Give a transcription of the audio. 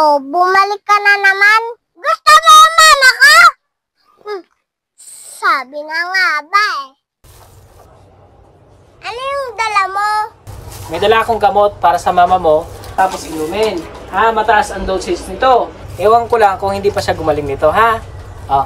Oh, bumalik ka na naman. Gusto mo yung mama ko? Sabi na nga ba eh. Ano yung dala mo? May dala akong gamot para sa mama mo, tapos inumin. Ha, mataas ang dosage nito. Ewan ko lang kung hindi pa siya gumaling nito, ha? Oh,